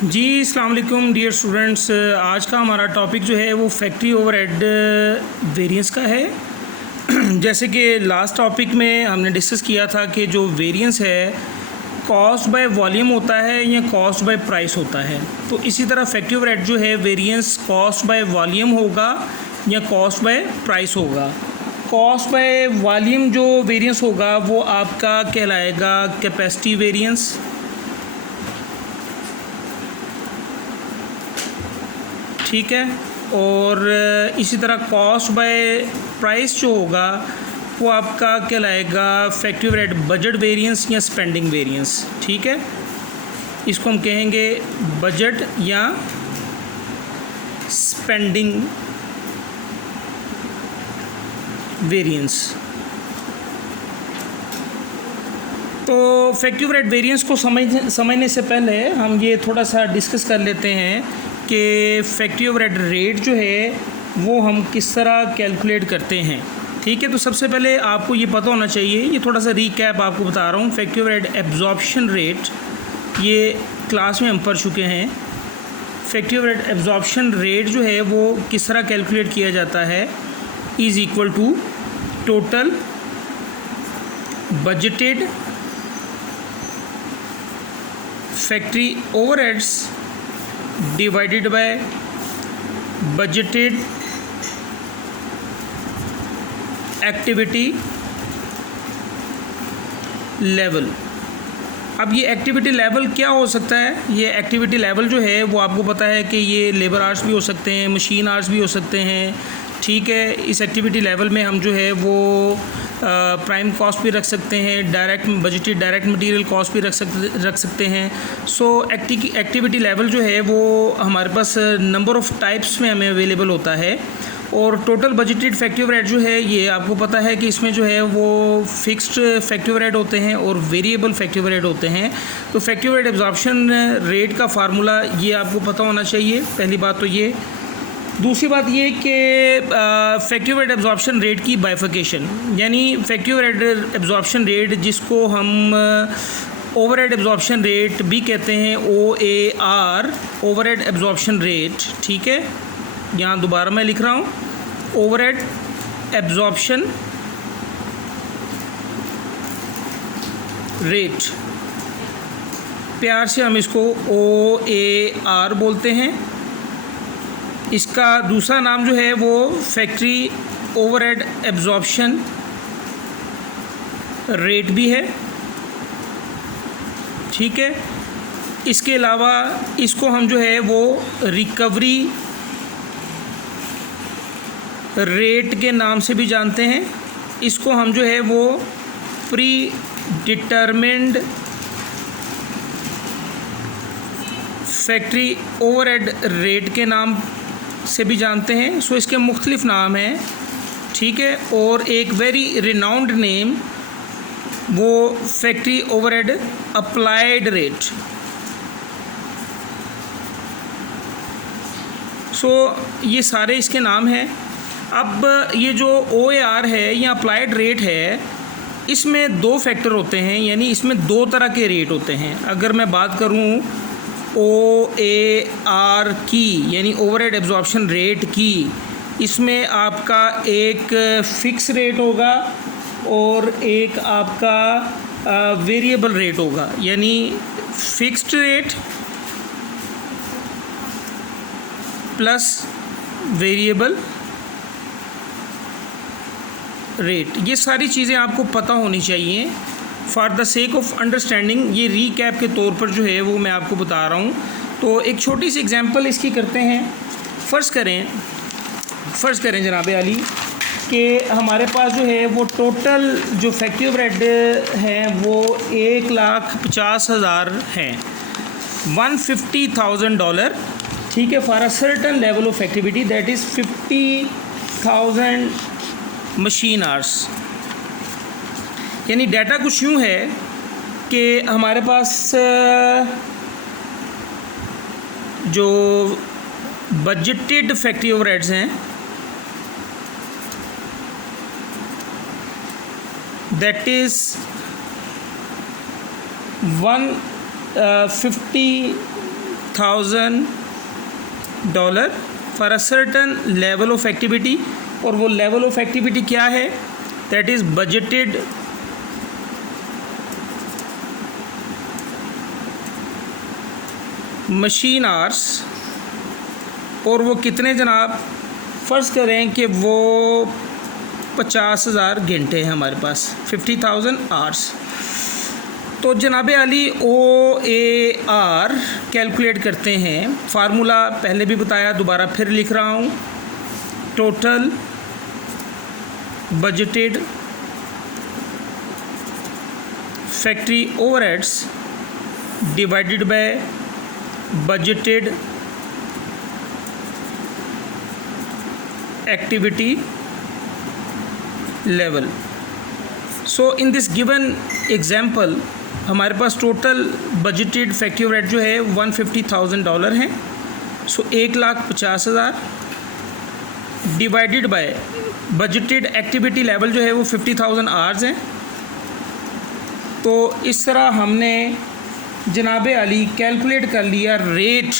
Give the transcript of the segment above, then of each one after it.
जी अस्सलाम वालेकुम dear students. आज का हमारा टॉपिक जो है वो फैक्ट्री ओवरहेड वेरिएंस का है। जैसे कि लास्ट टॉपिक में हमने डिस्कस किया था कि जो वेरिएंस है कॉस्ट बाय वॉल्यूम होता है या कॉस्ट बाय प्राइस होता है, तो इसी तरह फैक्ट्री ओवरहेड जो है वेरिएंस कॉस्ट बाय वॉल्यूम होगा या कॉस्ट बाय प्राइस होगा। कॉस्ट बाय वॉल्यूम जो वेरिएंस होगा वो आपका कहलाएगा कैपेसिटी वेरिएंस, ठीक है। और इसी तरह कॉस्ट बाय प्राइस जो होगा वो आपका कहलाएगा फैक्ट्री ओवरहेड बजट वेरिएंस या स्पेंडिंग वेरिएंस, ठीक है। इसको हम कहेंगे बजट या स्पेंडिंग वेरिएंस। तो फैक्ट्री ओवरहेड वेरिएंस को समझने से पहले हम ये थोड़ा सा डिस्कस कर लेते हैं कि फैक्ट्री ओवरहेड रेट जो है वो हम किस तरह कैलकुलेट करते हैं, ठीक है। तो सबसे पहले आपको ये पता होना चाहिए, ये थोड़ा सा रीकैप आपको बता रहा हूँ। फैक्ट्री ओवरहेड एब्जॉर्प्शन रेट ये क्लास में हम पढ़ चुके हैं। फैक्ट्री ओवरहेड एब्जॉर्प्शन रेट जो है वो किस तरह कैलकुलेट किया जाता है, is equal to total budgeted factory overheads divided by budgeted activity level. अब ये एक्टिविटी लेवल क्या हो सकता है? ये एक्टिविटी लेवल जो है वो आपको पता है कि ये लेबर आवर्स भी हो सकते हैं, मशीन आवर्स भी हो सकते हैं, ठीक है। इस एक्टिविटी लेवल में हम जो है वो प्राइम कॉस्ट भी रख सकते हैं, direct budgeted direct material cost भी रख सकते हैं। सो एक्टिविटी लेवल जो है वो हमारे पास नंबर ऑफ़ टाइप्स में हमें अवेलेबल होता है। और टोटल बजटेड फैक्ट्री ओवरहेड जो है ये आपको पता है कि इसमें जो है वो फिक्स्ड फैक्ट्री ओवरहेड होते हैं और वेरिएबल फैक्ट्री ओवरहेड होते हैं। तो फैक्ट्री ओवरहेड एब्जॉर्प्शन रेट का फार्मूला ये आपको पता होना चाहिए, पहली बात तो ये। दूसरी बात ये कि फैक्ट्री ओवरहेड एब्जॉर्प्शन रेट की बाइफिकेशन, यानी फैक्ट्री ओवरहेड एब्जॉर्प्शन रेट जिसको हम ओवरहेड एब्जॉर्प्शन रेट भी कहते हैं, OAR ओवरहेड एब्जॉर्प्शन रेट, ठीक है। यहाँ दोबारा मैं लिख रहा हूँ ओवरहेड एब्जॉर्प्शन रेट, प्यार से हम इसको OAR बोलते हैं। इसका दूसरा नाम जो है वो फैक्ट्री ओवरहेड एब्जॉर्प्शन रेट भी है, ठीक है। इसके अलावा इसको हम जो है वो रिकवरी रेट के नाम से भी जानते हैं। इसको हम जो है वो pre determined factory overhead rate के नाम से भी जानते हैं। सो इसके मुख्तलिफ नाम हैं, ठीक है। और एक वेरी रिनाउंड नेम वो फैक्ट्री ओवरहेड अप्लाइड रेट। सो ये सारे इसके नाम हैं। अब ये जो OAR है या अप्लाइड रेट है, इसमें दो फैक्टर होते हैं, यानी इसमें दो तरह के रेट होते हैं। अगर मैं बात करूं OAR की, यानी ओवरहेड एब्जॉर्प्शन रेट की, इसमें आपका एक फ़िक्स रेट होगा और एक आपका वेरिएबल रेट होगा। यानी fixed rate plus variable rate, ये सारी चीज़ें आपको पता होनी चाहिए for the sake of understanding. ये रीकैप के तौर पर जो है वो मैं आपको बता रहा हूँ। तो एक छोटी सी एग्जांपल इसकी करते हैं। फ़र्ज़ करें जनाब आली कि हमारे पास जो है वो टोटल जो फैक्ट्री ओवरहेड है वो $1,50,000 हैं, $150,000, ठीक है, for a certain level of activity that is 50,000 machine hours. यानी डाटा कुछ यूँ है कि हमारे पास जो बजटेड फैक्ट्री ओवरहेड्स हैं that is 50,000 $50,000 for a certain level of activity. और वो लेवल ऑफ एक्टिविटी क्या है? That is budgeted machine hours. और वो कितने जनाब? फ़र्ज़ करें कि वो 50,000 घंटे हैं हमारे पास, 50,000 आवर्स। तो जनाब अली OAR कैलकुलेट करते हैं। फार्मूला पहले भी बताया, दोबारा फिर लिख रहा हूँ। Total budgeted factory overheads divided bye budgeted activity level। So in this given example हमारे पास टोटल बजटेड फैक्ट्री ओवरहेड जो है $150,000 है। सो 1,50,000 divided by budgeted activity level जो है वो 50,000 आवर्स हैं। तो इस तरह हमने जनाब अली कैलकुलेट कर लिया रेट।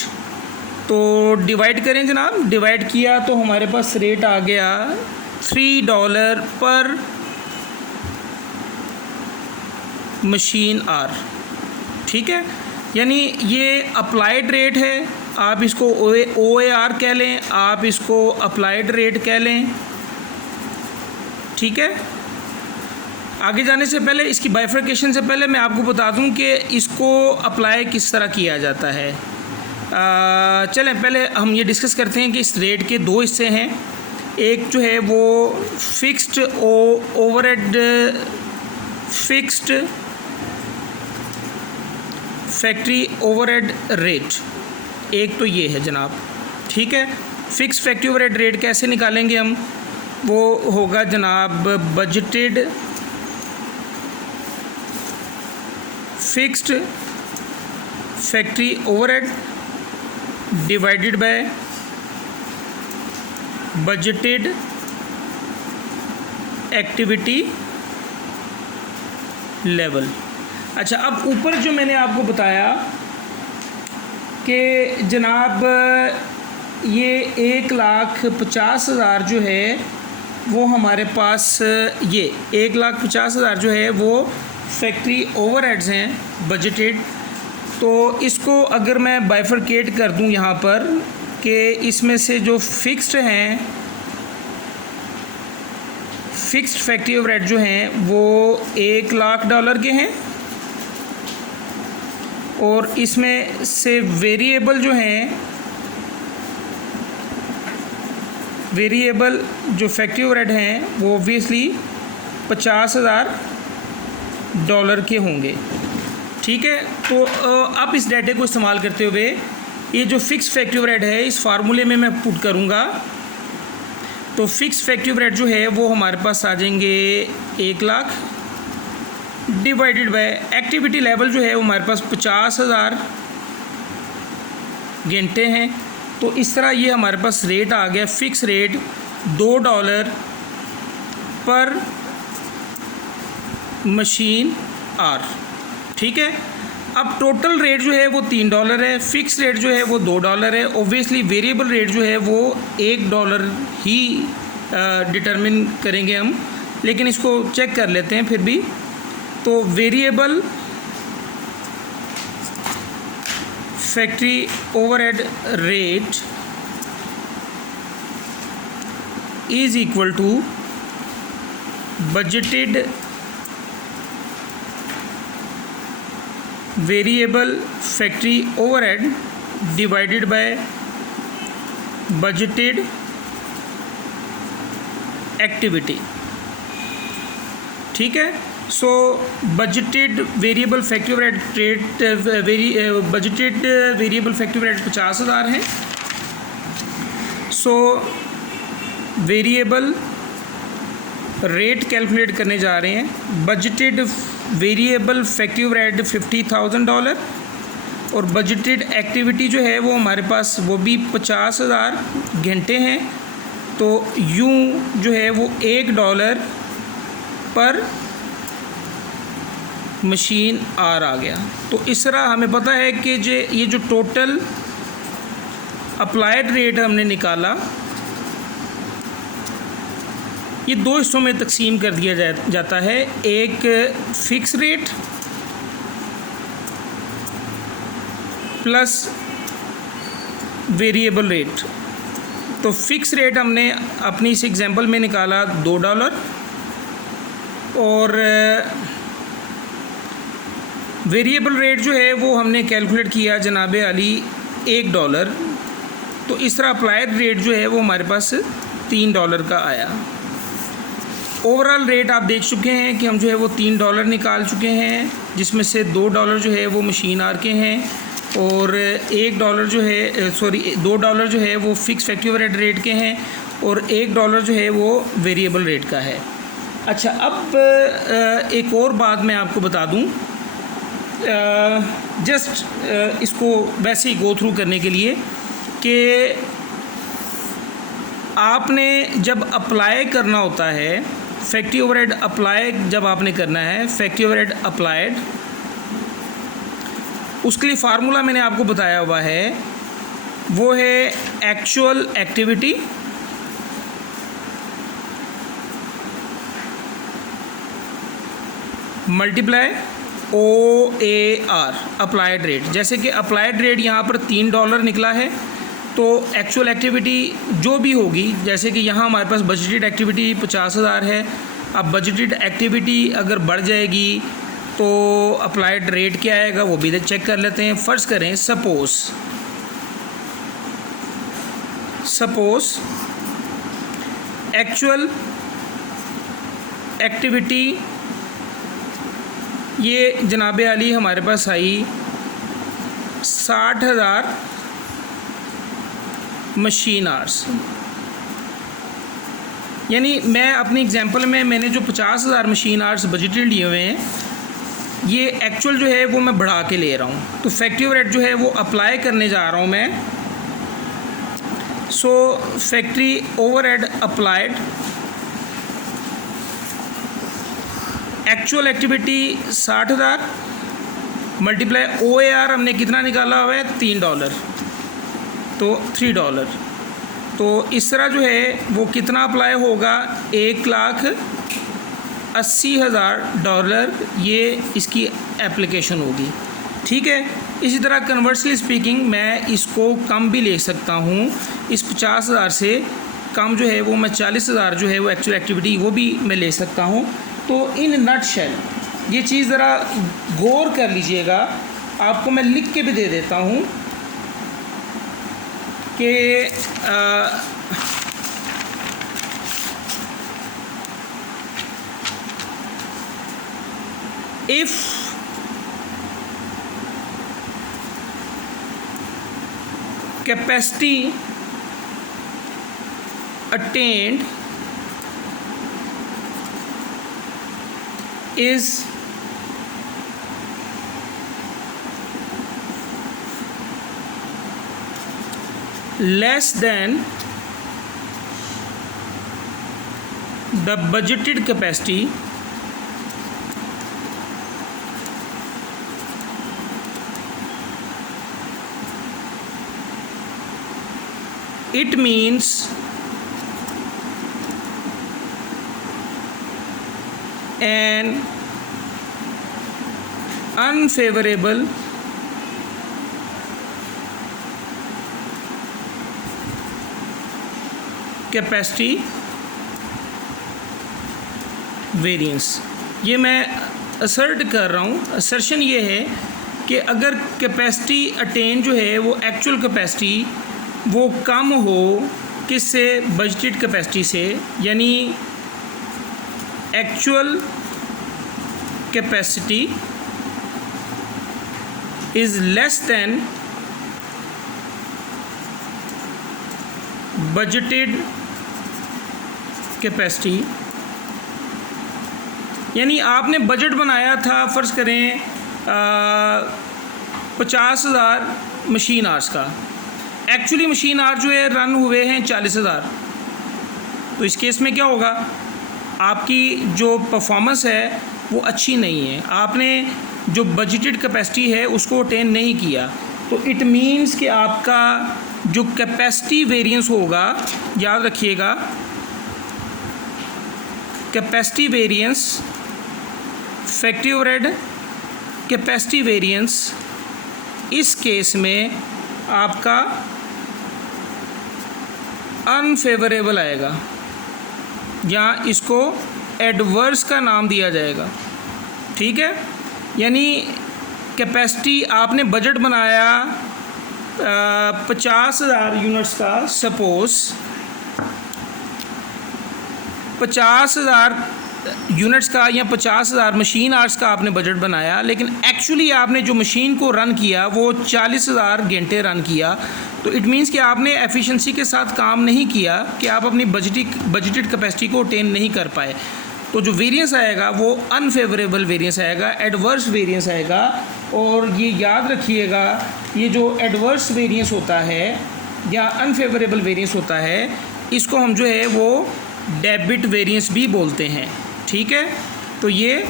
तो डिवाइड करें जनाब, डिवाइड किया तो हमारे पास रेट आ गया $3 पर मशीन आर। ठीक है, यानी ये अप्लाइड रेट है। आप इसको OAR कह लें, आप इसको अप्लाइड रेट कह लें। ठीक है, आगे जाने से पहले, इसकी बाइफर्केशन से पहले मैं आपको बता दूं कि इसको अप्लाई किस तरह किया जाता है। चलें पहले हम ये डिस्कस करते हैं कि इस रेट के दो हिस्से हैं। एक जो है वो fixed overhead fixed factory overhead rate, एक तो ये है जनाब। ठीक है, फिक्स फैक्ट्री ओवरहेड रेट कैसे निकालेंगे हम? वो होगा जनाब budgeted fixed factory overhead divided by budgeted activity level. अच्छा, अब ऊपर जो मैंने आपको बताया कि जनाब ये 1,50,000 जो है वो हमारे पास, ये 1,50,000 जो है वो फैक्ट्री ओवरहेड्स हैं बजटेड। तो इसको अगर मैं बाइफरकेट कर दूं यहाँ पर कि इसमें से जो फिक्स्ड हैं, फिक्स्ड फैक्ट्री ओवरहेड जो हैं वो $1,00,000 के हैं। और इसमें से वेरिएबल जो हैं, वेरिएबल जो फैक्ट्री ओवरहेड हैं वो ऑब्वियसली $50,000 के होंगे। ठीक है, तो अब इस डाटे को इस्तेमाल करते हुए ये जो फिक्स फैक्ट्री ओवरहेड है इस फार्मूले में मैं पुट करूँगा। तो फिक्स फैक्ट्री ओवरहेड जो है वो हमारे पास आ जाएंगे 1,00,000 डिवाइडेड बाय एक्टिविटी लेवल जो है वो हमारे पास 50,000 घंटे हैं। तो इस तरह ये हमारे पास रेट आ गया, फिक्स रेट $2 पर मशीन आर। ठीक है, अब टोटल रेट जो है वो $3 है, फिक्स रेट जो है वो $2 है। ओब्वियसली वेरिएबल रेट जो है वो $1 ही डिटरमिन करेंगे हम, लेकिन इसको चेक कर लेते हैं फिर भी। तो variable factory overhead rate is equal to budgeted variable factory overhead divided by budgeted activity. ठीक है, so budgeted variable factory overhead rate, budgeted variable factory overhead 50,000 है। सो वेरिएबल रेट कैलकुलेट करने जा रहे हैं। बजटेड वेरिएबल फैक्ट्री ओवरहेड $50,000 और budgeted activity जो है वो हमारे पास वो भी 50,000 घंटे हैं। तो यूँ जो है वो $1 पर मशीन आर आ गया। तो इस तरह हमें पता है कि ये जो टोटल अप्लाइड रेट हमने निकाला, ये दो हिस्सों में तकसीम कर दिया जाता है, एक fix rate plus variable rate. तो फ़िक्स रेट हमने अपनी इस एग्जांपल में निकाला $2 और वेरिएबल रेट जो है वो हमने कैलकुलेट किया जनाब अली $1। तो इस तरह अप्लाइड रेट जो है वो हमारे पास $3 का आया। ओवरऑल रेट आप देख चुके हैं कि हम जो है वो $3 निकाल चुके हैं, जिसमें से $2 जो है वो मशीन आर के हैं और $1 जो है $2 जो है वो फ़िक्स फैक्ट्री ओवरहेड रेट के हैं और $1 जो है वो वेरिएबल रेट का है। अच्छा, अब एक और बात मैं आपको बता दूं, जस्ट इसको वैसे ही गो थ्रू करने के लिए कि आपने जब अप्लाई करना होता है फैक्ट्री ओवरहेड अप्लाई, जब आपने करना है फैक्ट्री ओवरहेड अप्लाइड, उसके लिए फार्मूला मैंने आपको बताया हुआ है, वो है actual activity multiply OAR applied rate. जैसे कि अप्लाइड रेट यहाँ पर $3 निकला है, तो एक्चुअल एक्टिविटी जो भी होगी, जैसे कि यहाँ हमारे पास बजटेड एक्टिविटी 50,000 है। अब बजटेड एक्टिविटी अगर बढ़ जाएगी तो अप्लाइड रेट क्या आएगा वो भी चेक कर लेते हैं। फ़र्ज़ करें सपोज़ एक्चुअल एक्टिविटी ये जनाब अली हमारे पास आई 60,000 मशीन आवर्स। यानी मैं अपनी एग्जांपल में मैंने जो 50,000 मशीन आवर्स बजटेड लिए हुए हैं, ये एक्चुअल जो है वो मैं बढ़ा के ले रहा हूँ। तो फैक्ट्री ओवरहेड जो है वो अप्लाई करने जा रहा हूँ मैं। So factory overhead applied, actual activity 60,000 multiply OAR हमने कितना निकाला हुआ है $3, तो $3। तो इस तरह जो है वो कितना अप्लाई होगा, $1,80,000 ये इसकी एप्लीकेशन होगी। ठीक है, इसी तरह कन्वर्सली स्पीकिंग मैं इसको कम भी ले सकता हूँ, इस 50,000 से कम जो है वो मैं 40,000 जो है वो एक्चुअल एक्टिविटी वो भी मैं ले सकता हूँ। तो इन नटशेल ये चीज़ ज़रा गौर कर लीजिएगा, आपको मैं लिख के भी दे देता हूँ कि if capacity attained is less than the budgeted capacity, it means an unfavorable capacity variance. ये मैं असर्ट कर रहा हूँ, असर्शन ये है कि अगर कैपेसिटी अटेन जो है वो एक्चुअल कैपेसिटी वो कम हो किससे, बजटेड कैपेसिटी से, यानी actual capacity is less than budgeted capacity, यानी आपने बजट बनाया था फ़र्ज़ करें 50,000 मशीन आवर्स का, एक्चुअली मशीन आवर जो है रन हुए हैं 40,000। तो इस केस में क्या होगा, आपकी जो परफॉर्मेंस है वो अच्छी नहीं है, आपने जो बजटेड कैपेसिटी है उसको अटेन नहीं किया। तो इट मीन्स कि आपका जो कैपेसिटी वेरिएंस होगा, याद रखिएगा, capacity variance, factory overhead capacity variance, इस केस में आपका अनफेवरेबल आएगा या इसको एडवर्स का नाम दिया जाएगा। ठीक है, यानी कैपेसिटी आपने बजट बनाया 50,000 यूनिट्स का, सपोज़ 50,000 यूनिट्स का या 50,000 मशीन आवर्स का आपने बजट बनाया, लेकिन एक्चुअली आपने जो मशीन को रन किया वो 40,000 घंटे रन किया। तो इट मीन्स कि आपने एफिशिएंसी के साथ काम नहीं किया, कि आप अपनी बजटेड कैपेसिटी को अटेन नहीं कर पाए। तो जो वेरिएंस आएगा वो अनफेवरेबल वेरिएंस आएगा, एडवर्स वेरिएंस आएगा। और ये याद रखिएगा, ये जो एडवर्स वेरिएंस होता है या अनफेवरेबल वेरिएंस होता है, इसको हम जो है वो डेबिट वेरिएंस भी बोलते हैं। ठीक है, तो ये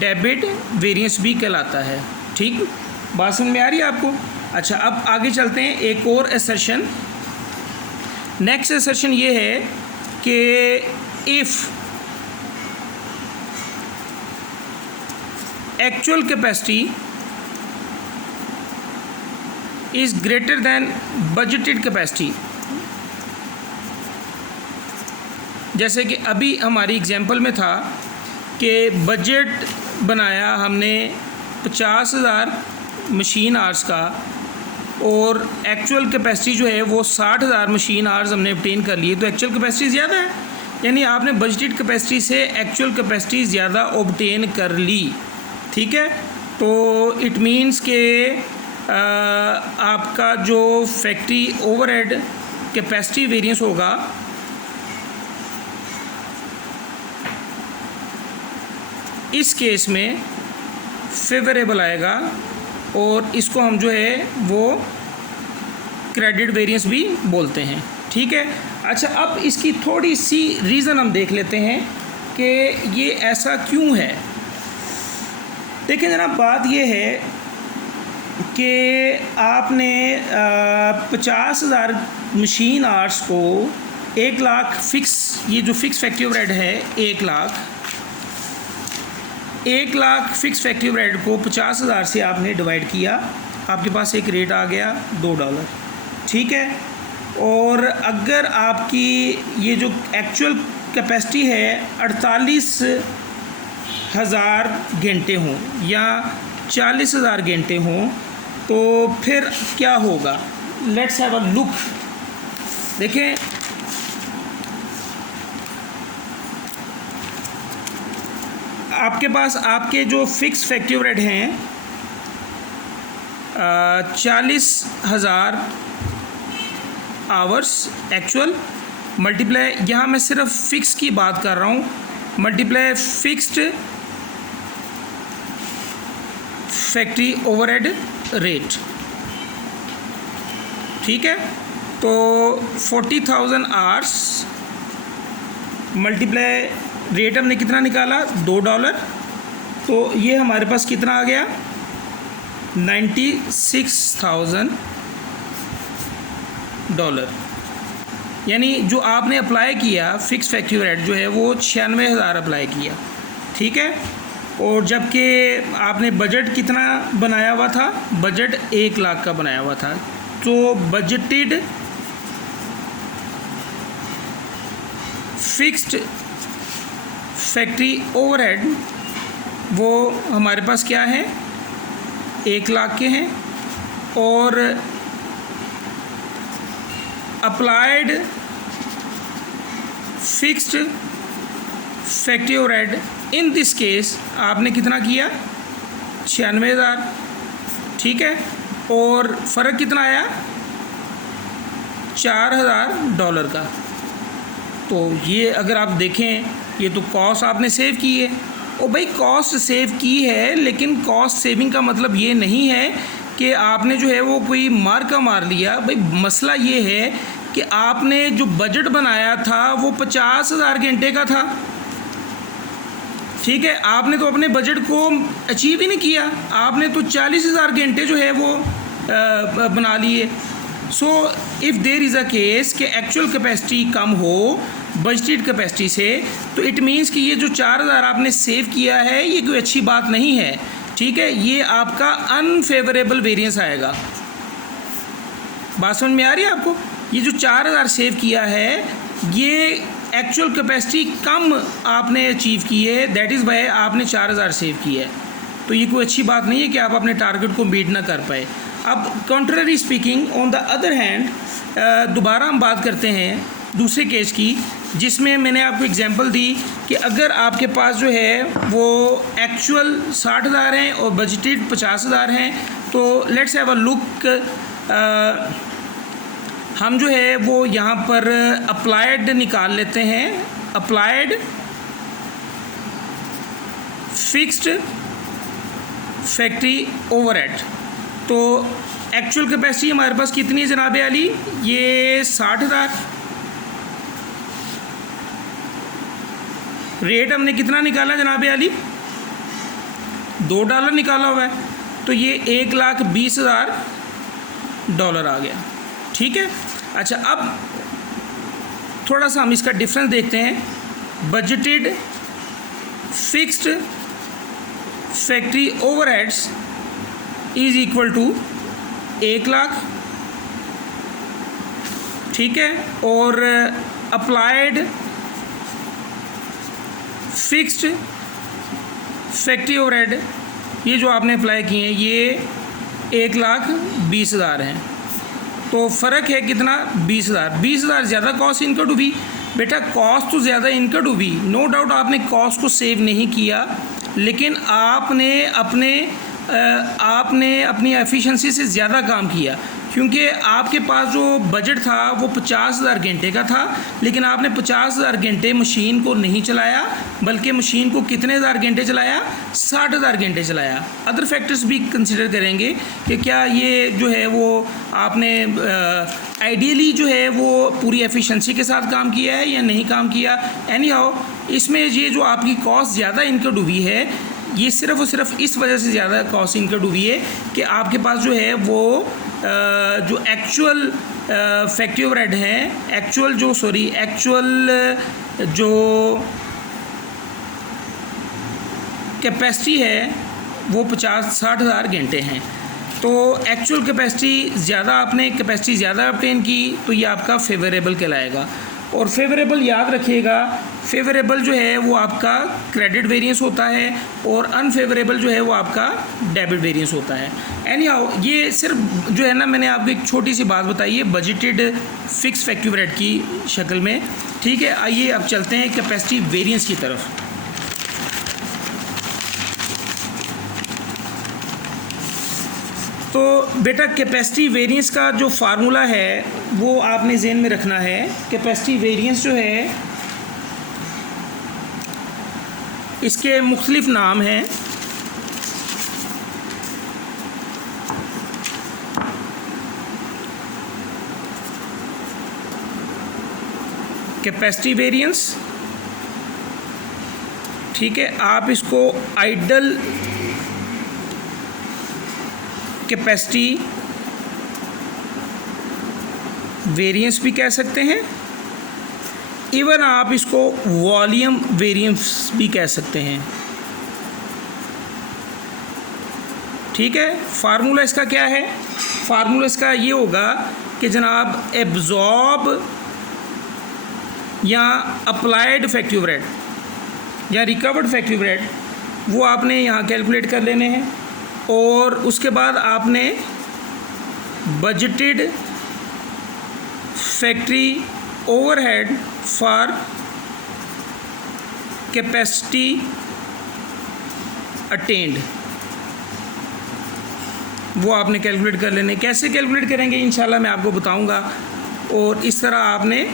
डेबिट वेरिएंस भी कहलाता है। ठीक, बात समझ में आ रही है आपको? अच्छा, अब आगे चलते हैं एक और असर्शन। नेक्स्ट असर्शन ये है कि if actual capacity is greater than budgeted capacity, जैसे कि अभी हमारी एग्जांपल में था कि बजट बनाया हमने 50,000 मशीन आवर्स का और एक्चुअल कैपेसिटी जो है वो 60,000 मशीन आवर्स हमने obtain कर लिए, तो एक्चुअल कैपेसिटी ज़्यादा है, यानी आपने बजटेड कैपेसिटी से एक्चुअल कैपेसिटी ज़्यादा obtain कर ली। ठीक है, तो इट मीन्स के आपका जो फैक्ट्री ओवरहेड कैपेसिटी वेरिएंस होगा इस केस में फेवरेबल आएगा, और इसको हम जो है वो क्रेडिट वेरिएंस भी बोलते हैं। ठीक है, अच्छा, अब इसकी थोड़ी सी रीज़न हम देख लेते हैं कि ये ऐसा क्यों है। देखिए जनाब, बात ये है कि आपने 50,000 मशीन आवर्स को 1 लाख फिक्स, ये जो फिक्स फैक्ट्री ओवरहेड है 1 लाख फिक्स फैक्ट्री ओवरहेड को 50,000 से आपने डिवाइड किया, आपके पास एक रेट आ गया $2। ठीक है, और अगर आपकी ये जो एक्चुअल कैपेसिटी है 48,000 घंटे हों या 40,000 घंटे हों, तो फिर क्या होगा? Let's have a look. देखें, आपके पास आपके जो फिक्स फैक्ट्री ओवरहेड हैं 40,000 आवर्स एक्चुअल, मल्टीप्लाई, यहाँ मैं सिर्फ फिक्स की बात कर रहा हूँ, multiply fixed factory overhead rate. ठीक है, तो 40,000 आवर्स मल्टीप्लाई रेट हमने कितना निकाला? $2। तो ये हमारे पास कितना आ गया? $96,000। यानी जो आपने अप्लाई किया फिक्स फैक्ट्री ओवरहेड जो है वो 96,000 अप्लाई किया। ठीक है, और जबकि आपने बजट कितना बनाया हुआ था? बजट 1 लाख का बनाया हुआ था। तो बजटेड फिक्स्ड फैक्ट्री ओवरहेड वो हमारे पास क्या है? 1 लाख के हैं, और applied fixed factory overhead in this case आपने कितना किया? 96,000। ठीक है, और फ़र्क कितना आया? $4,000 का। तो ये अगर आप देखें, ये तो कॉस्ट आपने सेव की है। और भाई कॉस्ट सेव की है, लेकिन कॉस्ट सेविंग का मतलब ये नहीं है कि आपने जो है वो कोई मार लिया। भाई मसला ये है कि आपने जो बजट बनाया था वो 50,000 घंटे का था। ठीक है, आपने तो अपने बजट को अचीव ही नहीं किया, आपने तो 40,000 घंटे जो है वो बना लिए। So if there is a case कि एक्चुअल कैपेसिटी कम हो बजटेड कैपेसिटी से, तो इट मीन्स कि ये जो 4000 आपने सेव किया है ये कोई अच्छी बात नहीं है, ठीक है। ये आपका अनफेवरेबल वेरिएंस आएगा। बात समझ में आ रही है आपको? ये जो 4000 सेव किया है ये एक्चुअल कैपेसिटी कम आपने अचीव की है, दैट इज़ वाई आपने 4000 सेव किया है। तो ये कोई अच्छी बात नहीं है कि आप अपने टारगेट को मीट ना कर पाए। अब contrary speaking on the other hand, दोबारा हम बात करते हैं दूसरे केस की, जिसमें मैंने आपको एग्जांपल दी कि अगर आपके पास जो है वो एक्चुअल 60,000 हैं और बजटेड 50,000 हैं, तो लेट्स हैव अ लुक। हम जो है वो यहाँ पर अप्लाइड निकाल लेते हैं, अप्लाइड फिक्स्ड फैक्ट्री ओवरहेड। तो एक्चुअल कैपेसिटी हमारे पास कितनी है जनाब अली? ये 60,000। रेट हमने कितना निकाला जनाब अली? $2 निकाला हुआ है, तो ये $1,20,000 आ गया, ठीक है। अच्छा, अब थोड़ा सा हम इसका डिफरेंस देखते हैं। Budgeted fixed factory overheads is equal to 1,00,000, ठीक है। और अप्लाइड फिक्स्ड फैक्ट्री ओवरहेड ये जो आपने अप्लाई किए हैं ये 1,20,000 हैं। तो फ़र्क है कितना? 20,000। 20,000 ज़्यादा कॉस्ट इनकर्ड हुई। बेटा कॉस्ट तो ज़्यादा इनकर्ड हुई, नो डाउट आपने कॉस्ट को सेव नहीं किया, लेकिन आपने अपनी एफिशिएंसी से ज़्यादा काम किया, क्योंकि आपके पास जो बजट था वो 50,000 घंटे का था, लेकिन आपने 50,000 घंटे मशीन को नहीं चलाया, बल्कि मशीन को कितने हज़ार घंटे चलाया? 60,000 घंटे चलाया। अदर फैक्टर्स भी कंसिडर करेंगे कि क्या ये जो है वो आपने आइडियली जो है वो पूरी एफिशिएंसी के साथ काम किया है या नहीं काम किया। एनी हाउ, इसमें ये जो आपकी कॉस्ट ज़्यादा इनकर्ड हुई है ये सिर्फ़ और सिर्फ इस वजह से ज़्यादा कॉस्ट इनकर्ड हुई है कि आपके पास जो है वो जो एक्चुअल फैक्ट्री ओवरहेड है, एक्चुअल जो कैपेसिटी है वो 50-60,000 घंटे हैं। तो एक्चुअल कैपेसिटी ज़्यादा, आपने कैपेसिटी ज़्यादा ऑब्टेन की, तो ये आपका फेवरेबल कहलाएगा। और फेवरेबल याद रखिएगा, फेवरेबल जो है वो आपका क्रेडिट वेरिएंस होता है और अनफेवरेबल जो है वो आपका डेबिट वेरिएंस होता है। एनी हाउ, ये सिर्फ जो है ना, मैंने आपको एक छोटी सी बात बताई है बजटेड फिक्स फैक्ट्री ओवरहेड की शक्ल में, ठीक है। आइए अब चलते हैं कैपेसिटी वेरिएंस की तरफ। तो बेटा कैपेसिटी वेरिएंस का जो फार्मूला है वो आपने ज़हन में रखना है। कैपेसिटी वेरिएंस जो है इसके मुख्तलिफ नाम हैं। कैपेसिटी वेरिएंस, ठीक है, आप इसको आइडल कैपेसिटी वेरिएंस भी कह सकते हैं, इवन आप इसको वॉल्यूम वेरिएंस भी कह सकते हैं, ठीक है। फार्मूला इसका क्या है? फार्मूला इसका ये होगा कि जनाब एब्जॉर्ब या अप्लाइड फैक्ट्री ओवरहेड या रिकवर्ड फैक्ट्री ओवरहेड वो आपने यहाँ कैलकुलेट कर लेने हैं, और उसके बाद आपने budgeted factory overhead for capacity attend वो आपने कैलकुलेट कर लेने। कैसे कैलकुलेट करेंगे इंशाल्लाह मैं आपको बताऊंगा, और इस तरह आपने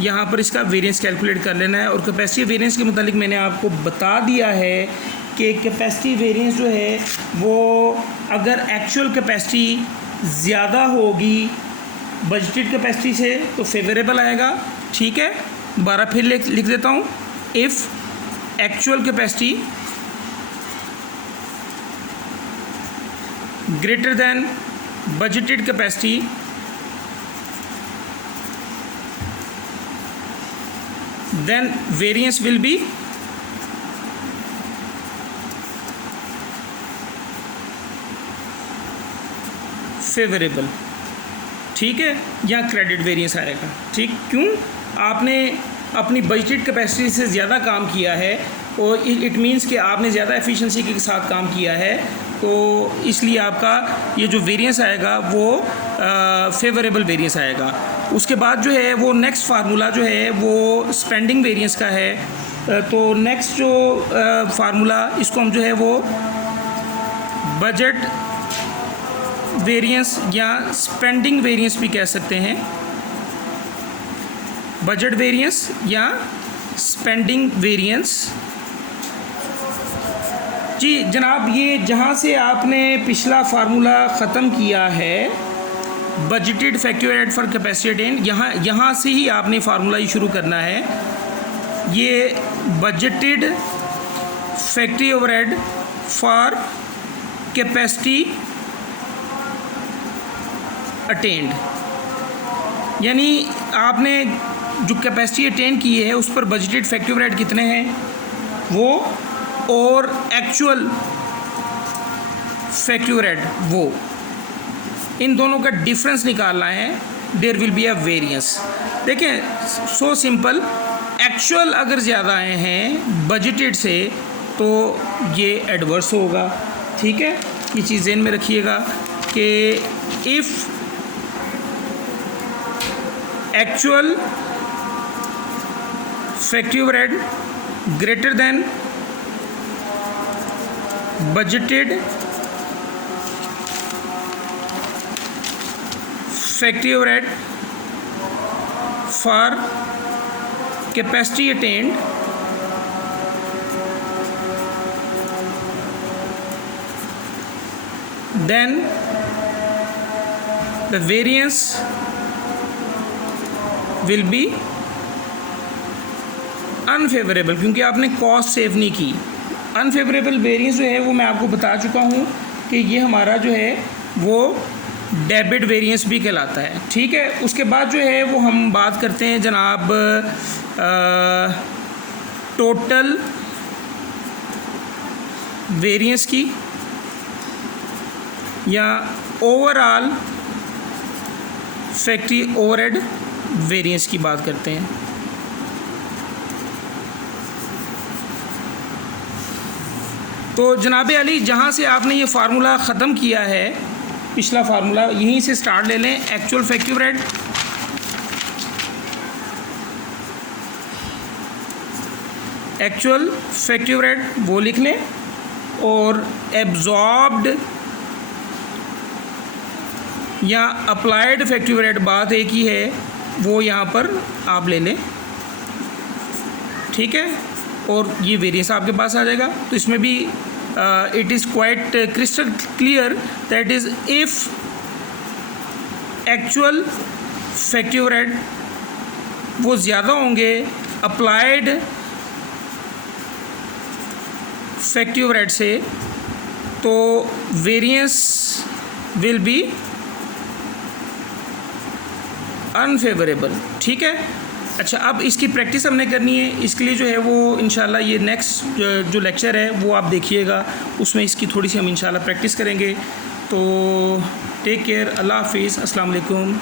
यहाँ पर इसका वेरिएंस कैलकुलेट कर लेना है। और कैपेसिटी वेरिएंस के मुतालिक मैंने आपको बता दिया है कि कैपेसिटी वेरिएंस जो है वो अगर एक्चुअल कैपेसिटी ज़्यादा होगी बजटेड कैपेसिटी से तो फेवरेबल आएगा, ठीक है। 12 फिर लिख देता हूँ। If actual capacity greater than budgeted capacity then variance will be favourable, ठीक है, या क्रेडिट वेरिएंस आएगा। ठीक, क्यों? आपने अपनी बजटेड कैपेसिटी से ज़्यादा काम किया है और इट मीन्स कि आपने ज़्यादा एफिशिएंसी के साथ काम किया है, तो इसलिए आपका ये जो वेरिएंस आएगा वो फेवरेबल वेरिएंस आएगा। उसके बाद जो है वो नेक्स्ट फार्मूला जो है वो स्पेंडिंग वेरिएंस का है। तो नेक्स्ट जो फार्मूला इसको हम जो है वो बजट वेरिएंस या स्पेंडिंग वेरिएंस भी कह सकते हैं। बजट वेरिएंस या स्पेंडिंग वेरिएंस। जी जनाब, ये जहाँ से आपने पिछला फार्मूला ख़त्म किया है budgeted factory overhead for capacity and, यहाँ से ही आपने फार्मूला ही शुरू करना है। ये budgeted factory overhead for capacity attend, यानी आपने जो कैपेसिटी अटेंड की है उस पर बजटेड फैक्ट्री ओवरहेड कितने हैं वो, और एक्चुअल फैक्ट्री ओवरहेड वो, इन दोनों का डिफरेंस निकालना है। There will be a variance. देखें, सो सिंपल, एक्चुअल अगर ज़्यादा आए हैं बजटेड से तो ये एडवर्स होगा। ठीक है, ये चीज़ ज़हन में रखिएगा कि if actual factory overhead greater than budgeted factory overhead for capacity attend, then the variance will be unfavourable, क्योंकि आपने कॉस्ट सेव नहीं की। अनफेवरेबल वेरिएंस जो है वो मैं आपको बता चुका हूँ कि ये हमारा जो है वो डेबिट वेरिएंस भी कहलाता है। ठीक है, उसके बाद जो है वो हम बात करते हैं जनाब टोटल वेरिएंस की या ओवरऑल फैक्ट्री ओवरहेड वेरिएंस की बात करते हैं। तो जनाब अली, जहाँ से आपने ये फार्मूला ख़त्म किया है पिछला फार्मूला, यहीं से स्टार्ट ले लें। Actual factory overhead, actual factory overhead वो लिख लें, और एब्जॉर्ब्ड या अप्लाइड फैक्ट्री ओवरहेड बात एक ही है, वो यहाँ पर आप ले लें। ठीक है, और ये वेरिएंस आपके पास आ जाएगा। तो इसमें भी it is quite crystal clear that is if actual factory overhead वो ज़्यादा होंगे अप्लाइड फैक्ट्री ओवरहेड से, तो वेरिएंस विल बी अनफेवरेबल। ठीक है, अच्छा, अब इसकी प्रैक्टिस हमने करनी है। इसके लिए जो है वो इंशाल्लाह ये नेक्स्ट जो लेक्चर है वो आप देखिएगा, उसमें इसकी थोड़ी सी हम इंशाल्लाह प्रैक्टिस करेंगे। तो टेक केयर, अल्लाह हाफिज़, अस्सलाम वालेकुम।